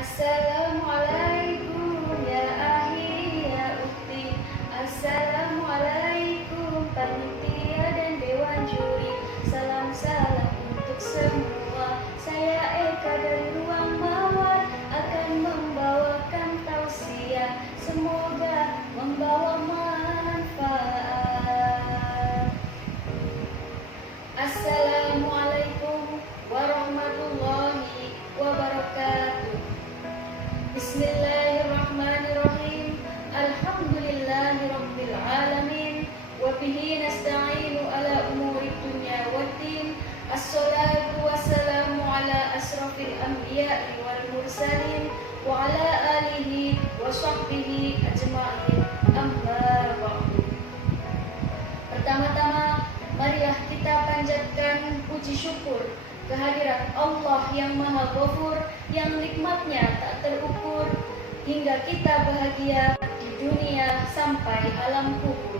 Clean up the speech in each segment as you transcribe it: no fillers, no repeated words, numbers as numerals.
Assalamualaikum ya ahi ya ukti. Assalamualaikum panitia dan dewan juri. Salam-salam untuk semua. Saya Eka dari Ruang Mawar akan membawakan tausiah. Semoga membawa manfaat. Assalamualaikum warahmatullahi wabarakatuh. Bismillahirrahmanirrahim. Alhamdulillahirabbil alamin wa bihi nasta'inu ala umuri dunya waddin. Assalatu wassalamu ala asrafil anbiya'i wal mursalin wa ala alihi wa sahbihi ajma'in. Amma ba'du. Pertama-tama, marilah kita panjatkan puji syukur kehadirat Allah yang Maha Ghafur, yang nikmatnya tak terukur, hingga kita bahagia di dunia sampai alam kubur.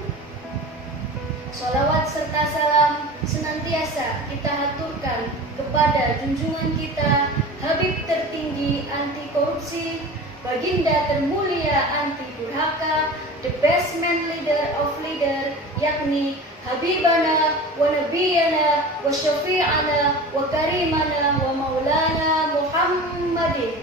Sholawat serta salam senantiasa kita haturkan kepada junjungan kita, Habib tertinggi anti korupsi, baginda termulia anti durhaka, the best man leader of leader, yakni Habibana wa Nabiyana wa Syafi'ana wa Karimana wa Maulana Muhammadin,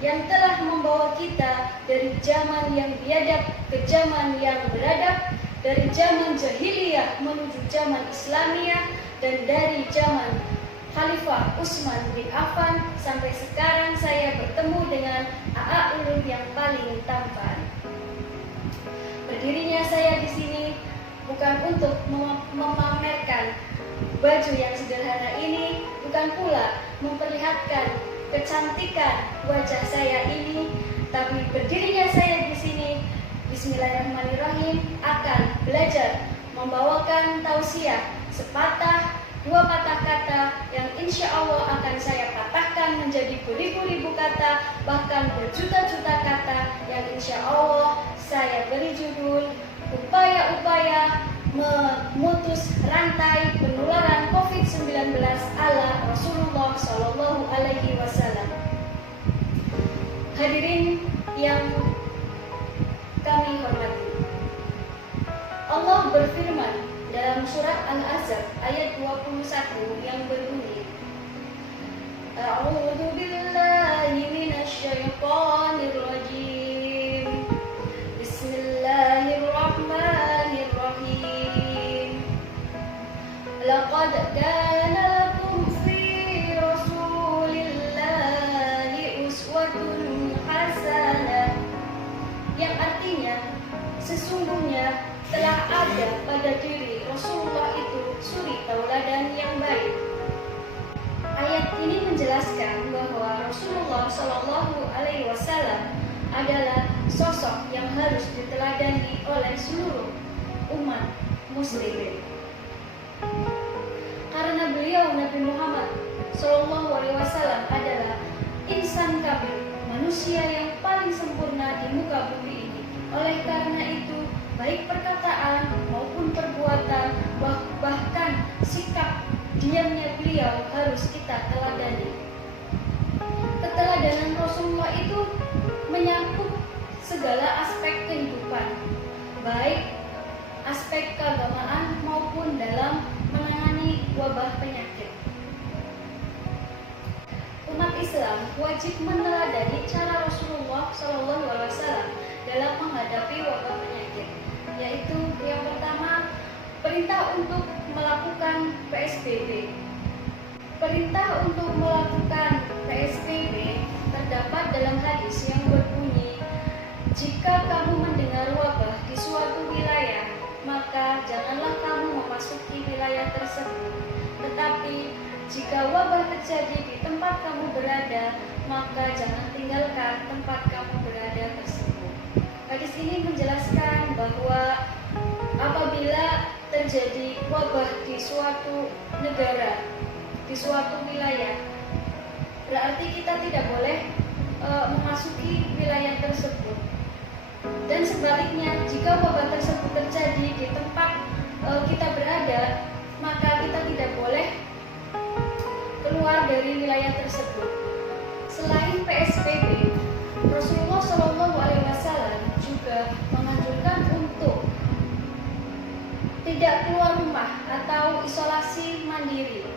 yang telah membawa kita dari zaman yang biadab ke zaman yang beradab, dari zaman jahiliyah menuju zaman Islamiyah, dan dari zaman Khalifah Utsman bin Affan sampai sekarang saya bertemu dengan AA Ulum yang paling tampan. Berdirinya saya di sini bukan untuk memamerkan baju yang sederhana ini, bukan pula memperlihatkan kecantikan wajah saya ini, tapi berdirinya saya di sini, bismillahirrahmanirrahim, akan belajar membawakan tausiah sepatah, dua patah kata yang insya Allah akan saya patahkan menjadi beribu-ribu kata, bahkan berjuta-juta kata yang insya Allah saya beri judul upaya-upaya memutus rantai penularan COVID-19 ala Rasulullah Shallallahu Alaihi Wasallam. Hadirin yang kami hormati, Allah berfirman dalam surat Al-Ahzab ayat 21 yang berbunyi, A'udzu billahi minasyaitonir rajim. Bismillahirrahmanirrahim. Laqad kana lakum fi Rasulillahi uswatun hasanah, yang artinya sesungguhnya telah ada pada diri Rasulullah itu suri tauladan yang baik. Ayat ini menjelaskan bahwa Rasulullah Shallallahu Alaihi Wasallam adalah sosok yang harus diteladani oleh seluruh umat muslimin. Karena beliau Nabi Muhammad Shallallahu Alaihi Wasallam adalah insan kamil, manusia yang paling sempurna di muka bumi ini. Oleh karena itu, baik perkataan maupun perbuatan, bahkan sikap diamnya beliau harus kita teladani. Keteladanan Rasulullah itu menyangkut segala aspek kehidupan, baik aspek keagamaan maupun dalam menangani wabah penyakit. Umat Islam wajib meneladani cara Rasulullah SAW dalam menghadapi wabah penyakit, yaitu yang pertama, perintah untuk melakukan PSBB. Perintah untuk melakukan PSBB terdapat dalam hadis yang berbunyi, jika kamu mendengar wabah di suatu wilayah, maka janganlah kamu memasuki wilayah tersebut. Tetapi jika wabah terjadi di tempat kamu berada, maka jangan tinggalkan tempat kamu berada tersebut. Hadis ini menjelaskan bahwa apabila terjadi wabah di suatu negara, di suatu wilayah, berarti kita tidak boleh memasuki wilayah tersebut. Dan sebaliknya, jika wabah tersebut terjadi di tempat kita berada, maka kita tidak boleh keluar dari wilayah tersebut. Selain PSBB, mandiri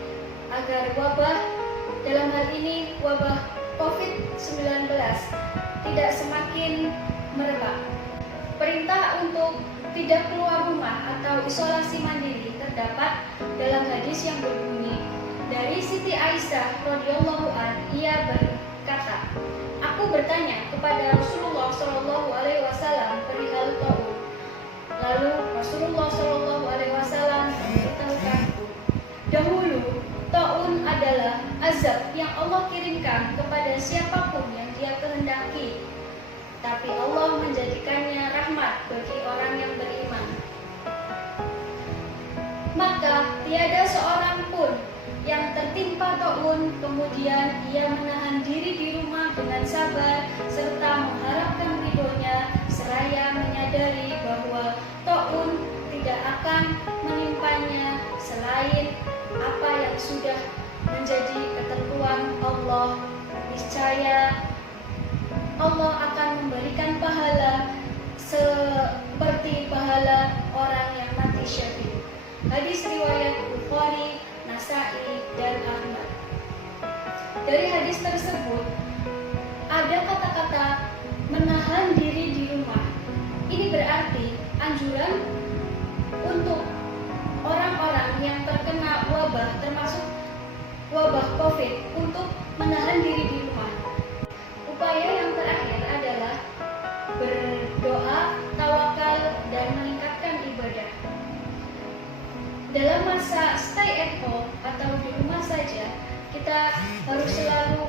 agar wabah, dalam hal ini wabah COVID-19, tidak semakin merebak. Perintah untuk tidak keluar rumah atau isolasi mandiri terdapat dalam hadis yang berbunyi dari Siti Aisyah radhiyallahu an, ia berkata, "Aku bertanya kepada Rasulullah Shallallahu alaihi wasallam perihal taun. Lalu Rasulullah Shallallahu alaihi wasallam memberitahukanku, dahulu taun adalah azab yang Allah kirimkan kepada siapapun yang Dia kehendaki. Tapi Allah menjadikannya rahmat bagi orang yang beriman. Maka tiada seorang pun yang tertimpa taun kemudian ia menahan diri di rumah dengan sabar serta mengharapkan ridhonya seraya menyadari bahwa taun tidak akan menimpanya selain apa yang sudah menjadi ketentuan Allah. Niscaya Allah akan memberikan pahala seperti pahala orang yang mati syahid." Hadis riwayat Bukhari, Nasa'i, dan Ahmad. Dari hadis tersebut ada kata-kata menahan diri di rumah. Ini berarti anjuran untuk orang-orang yang terkena wabah, termasuk wabah COVID, untuk menahan diri di rumah. Upaya yang terakhir adalah berdoa, tawakal, dan meningkatkan ibadah. Dalam masa stay at home atau di rumah saja, kita harus selalu